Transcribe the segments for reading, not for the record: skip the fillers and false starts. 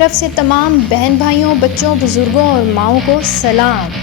तरफ से तमाम बहन भाइयों, बच्चों, बुज़ुर्गों और माँओं को सलाम।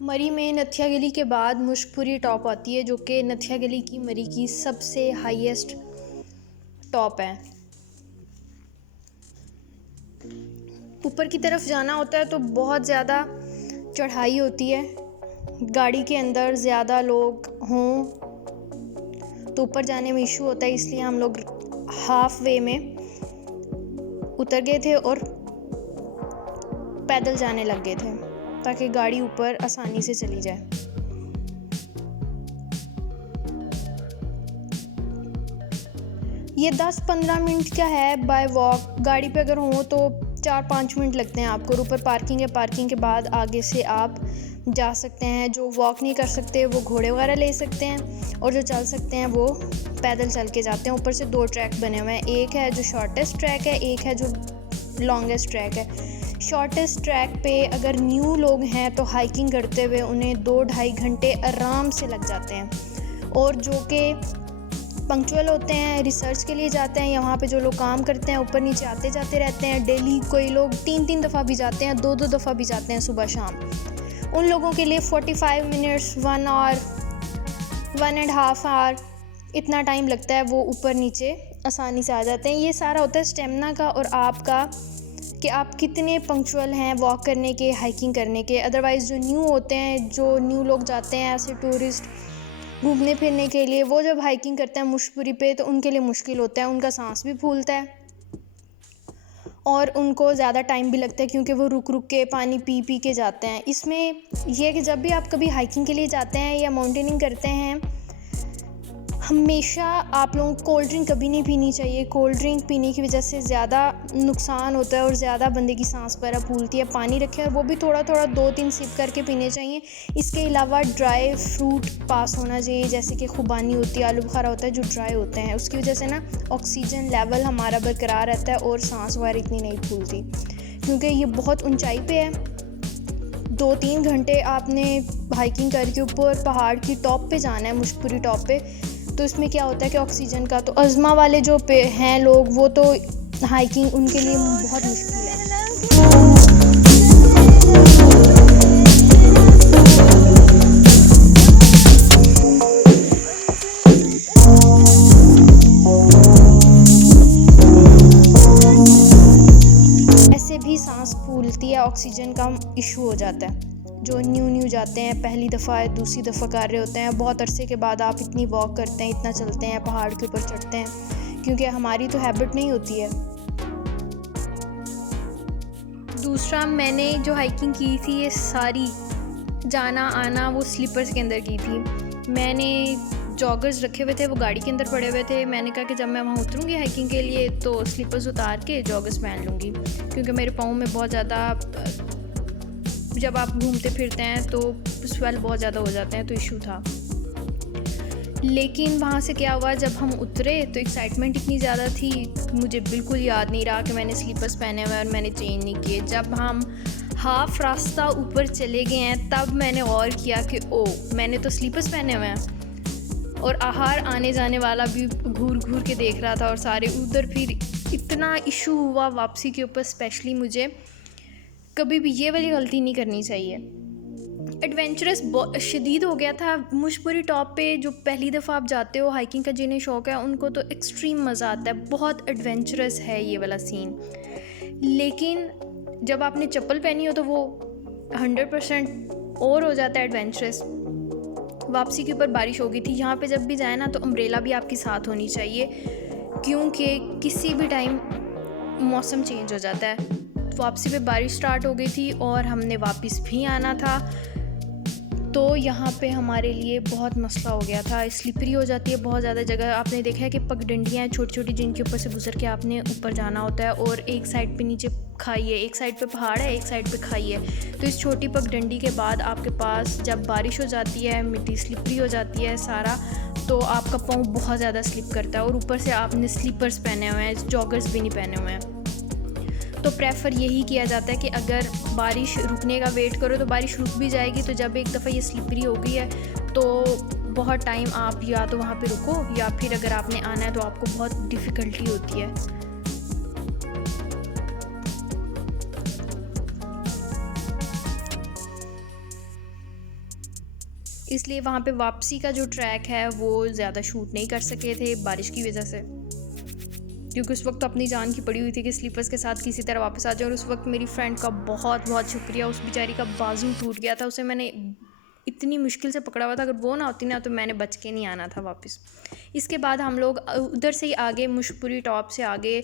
मरी में नथिया गली के बाद मुश्कपुरी टॉप आती है, जो कि नथिया गली की मरी की सबसे हाईएस्ट टॉप है। ऊपर की तरफ जाना होता है तो बहुत ज़्यादा चढ़ाई होती है, गाड़ी के अंदर ज़्यादा लोग हों तो ऊपर जाने में इशू होता है, इसलिए हम लोग हाफ वे में उतर गए थे और पैदल जाने लग गए थे ताकि गाड़ी ऊपर आसानी से चली जाए। ये 10-15 मिनट का है बाय वॉक। गाड़ी पे अगर हो तो 4-5 मिनट लगते हैं आपको। ऊपर पार्किंग है, पार्किंग के बाद आगे से आप जा सकते हैं। जो वॉक नहीं कर सकते वो घोड़े वगैरह ले सकते हैं, और जो चल सकते हैं वो पैदल चल के जाते हैं। ऊपर से 2 ट्रैक बने हुए हैं, एक है जो शॉर्टेस्ट ट्रैक है, एक है जो लॉन्गेस्ट ट्रैक है। शॉर्टेस्ट ट्रैक पे अगर न्यू लोग हैं तो हाइकिंग करते हुए उन्हें 2-2.5 घंटे आराम से लग जाते हैं, और जो कि पंक्चुअल होते हैं, रिसर्च के लिए जाते हैं, यहाँ पे जो लोग काम करते हैं ऊपर नीचे आते जाते रहते हैं डेली। कोई लोग 3-3 दफ़ा भी जाते हैं, 2-2 दफ़ा भी जाते हैं सुबह शाम। उन लोगों के लिए 45 मिनट्स, 1 आवर, 1.5 आवर इतना टाइम लगता है, वो ऊपर नीचे आसानी से आ जाते हैं। ये सारा होता है स्टेमिना का और आपका, कि आप कितने पंक्चुअल हैं वॉक करने के, हाइकिंग करने के। अदरवाइज़ जो न्यू होते हैं, जो न्यू लोग जाते हैं ऐसे टूरिस्ट घूमने फिरने के लिए, वो जब हाइकिंग करते हैं मुश्कपुरी पे तो उनके लिए मुश्किल होता है, उनका सांस भी फूलता है और उनको ज़्यादा टाइम भी लगता है, क्योंकि वो रुक रुक के पानी पी पी के जाते हैं। इसमें यह है कि जब भी आप कभी हाइकिंग के लिए जाते हैं या माउंटेनिंग करते हैं, हमेशा आप लोगों को कोल्ड ड्रिंक कभी नहीं पीनी चाहिए। कोल्ड ड्रिंक पीने की वजह से ज़्यादा नुकसान होता है और ज़्यादा बंदे की सांस वगैरह फूलती है। पानी रखें और वो भी थोड़ा थोड़ा 2-3 सिप करके पीने चाहिए। इसके अलावा ड्राई फ्रूट पास होना चाहिए, जैसे कि खुबानी होती है, आलू बुखारा होता है, जो ड्राई होते हैं। उसकी वजह से ना ऑक्सीजन लेवल हमारा बरकरार रहता है और सांस वगैरह इतनी नहीं फूलती, क्योंकि ये बहुत ऊंचाई पे है। 2-3 घंटे आपने हाइकिंग करके ऊपर पहाड़ की टॉप पे जाना है, मुश्कपुरी टॉप पे। तो इसमें क्या होता है कि ऑक्सीजन का, तो अज़मा वाले जो पे हैं लोग, वो तो हाइकिंग उनके लिए बहुत मुश्किल है। ऐसे भी सांस फूलती है, ऑक्सीजन का इशू हो जाता है। जो न्यू जाते हैं, पहली दफ़ा है, दूसरी दफ़ा कर रहे होते हैं, बहुत अरसे के बाद आप इतनी वॉक करते हैं, इतना चलते हैं, पहाड़ के ऊपर चढ़ते हैं, क्योंकि हमारी तो हैबिट नहीं होती है। दूसरा, मैंने जो हाइकिंग की थी ये सारी जाना आना वो स्लीपर्स के अंदर की थी। मैंने जॉगर्स रखे हुए थे वो गाड़ी के अंदर पड़े हुए थे। मैंने कहा कि जब मैं वहाँ उतरूँगी हाइकिंग के लिए तो स्लीपर्स उतार के जॉगर्स पहन लूँगी, क्योंकि मेरे पाँव में बहुत ज़्यादा, जब आप घूमते फिरते हैं तो स्वेल बहुत ज़्यादा हो जाते हैं, तो इशू था। लेकिन वहाँ से क्या हुआ, जब हम उतरे तो एक्साइटमेंट इतनी ज़्यादा थी, मुझे बिल्कुल याद नहीं रहा कि मैंने स्लीपर्स पहने हुए और मैंने चेंज नहीं किए। जब हम हाफ़ रास्ता ऊपर चले गए हैं तब मैंने गौर किया कि मैंने तो स्लीपर्स पहने हुए हैं। और आहार आने जाने वाला भी घूर घूर के देख रहा था और सारे उधर। फिर इतना इशू हुआ वापसी के ऊपर। स्पेशली मुझे कभी भी ये वाली गलती नहीं करनी चाहिए। एडवेंचरस शदीद हो गया था। मुशबरी टॉप पे जो पहली दफ़ा आप जाते हो हाइकिंग का, जिन्हें शौक़ है उनको तो एक्सट्रीम मज़ा आता है। बहुत एडवेंचरस है ये वाला सीन। लेकिन जब आपने चप्पल पहनी हो तो वो 100% और हो जाता है एडवेंचरस। वापसी के ऊपर बारिश हो गई थी। यहाँ पे जब भी जाए ना तो अम्ब्रेला भी आपके साथ होनी चाहिए, क्योंकि किसी भी टाइम मौसम चेंज हो जाता है। वापसी पे बारिश स्टार्ट हो गई थी और हमने वापस भी आना था, तो यहाँ पे हमारे लिए बहुत मसला हो गया था। स्लिपरी हो जाती है बहुत ज़्यादा जगह। आपने देखा है कि पगडंडियाँ हैं छोटी छोटी, जिनके ऊपर से गुजर के आपने ऊपर जाना होता है, और एक साइड पे नीचे खाई है, एक साइड पे पहाड़ है, एक साइड पे खाई है। तो इस छोटी पगडंडी के बाद आपके पास जब बारिश हो जाती है, मिट्टी स्लिपरी हो जाती है सारा, तो आपका पाँव बहुत ज़्यादा स्लिप करता है। और ऊपर से आपने स्लीपर्स पहने हुए हैं, जॉगर्स भी नहीं पहने हुए हैं। तो प्रेफर यही किया जाता है कि अगर बारिश रुकने का वेट करो तो बारिश रुक भी जाएगी। तो जब एक दफ़ा ये स्लिपरी हो गई है तो बहुत टाइम आप या तो वहाँ पे रुको, या फिर अगर आपने आना है तो आपको बहुत डिफ़िकल्टी होती है। इसलिए वहाँ पे वापसी का जो ट्रैक है वो ज़्यादा शूट नहीं कर सके थे बारिश की वजह से, क्योंकि उस वक्त अपनी जान की पड़ी हुई थी कि स्लीपर्स के साथ किसी तरह वापस आ जाए। और उस वक्त मेरी फ्रेंड का बहुत बहुत शुक्रिया, उस बेचारी का बाजू टूट गया था, उसे मैंने इतनी मुश्किल से पकड़ा हुआ था। अगर वो ना होती ना तो मैंने बच के नहीं आना था वापस। इसके बाद हम लोग उधर से ही आगे, मुशबरी टॉप से आगे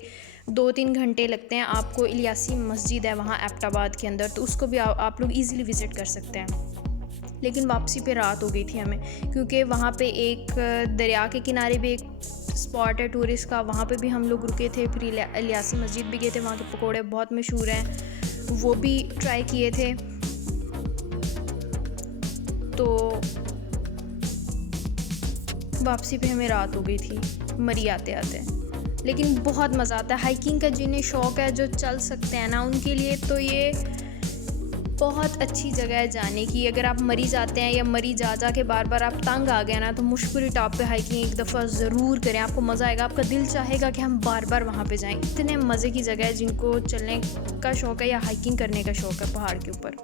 2-3 घंटे लगते हैं आपको। इलियासी मस्जिद है वहाँ एबटाबाद के अंदर, तो उसको भी आप लोग ईज़िली विज़िट कर सकते हैं। लेकिन वापसी पे रात हो गई थी हमें, क्योंकि वहाँ पे एक दरिया के किनारे भी एक स्पॉट है टूरिस्ट का, वहाँ पे भी हम लोग रुके थे। फिर इलियासी मस्जिद भी गए थे, वहाँ के पकोड़े बहुत मशहूर हैं, वो भी ट्राई किए थे। तो वापसी पे हमें रात हो गई थी मरी आते आते। लेकिन बहुत मज़ा आता है हाइकिंग का। जिन्हें शौक़ है, जो चल सकते हैं ना, उनके लिए तो ये बहुत अच्छी जगह है जाने की। अगर आप मरी जाते हैं या मरी जा के बार बार आप तंग आ गए ना, तो मुशबरी टॉप पे हाइकिंग एक दफ़ा ज़रूर करें। आपको मज़ा आएगा, आपका दिल चाहेगा कि हम बार बार वहाँ पे जाएं। इतने मज़े की जगह है। जिनको चलने का शौक़ है या हाइकिंग करने का शौक़ है पहाड़ के ऊपर,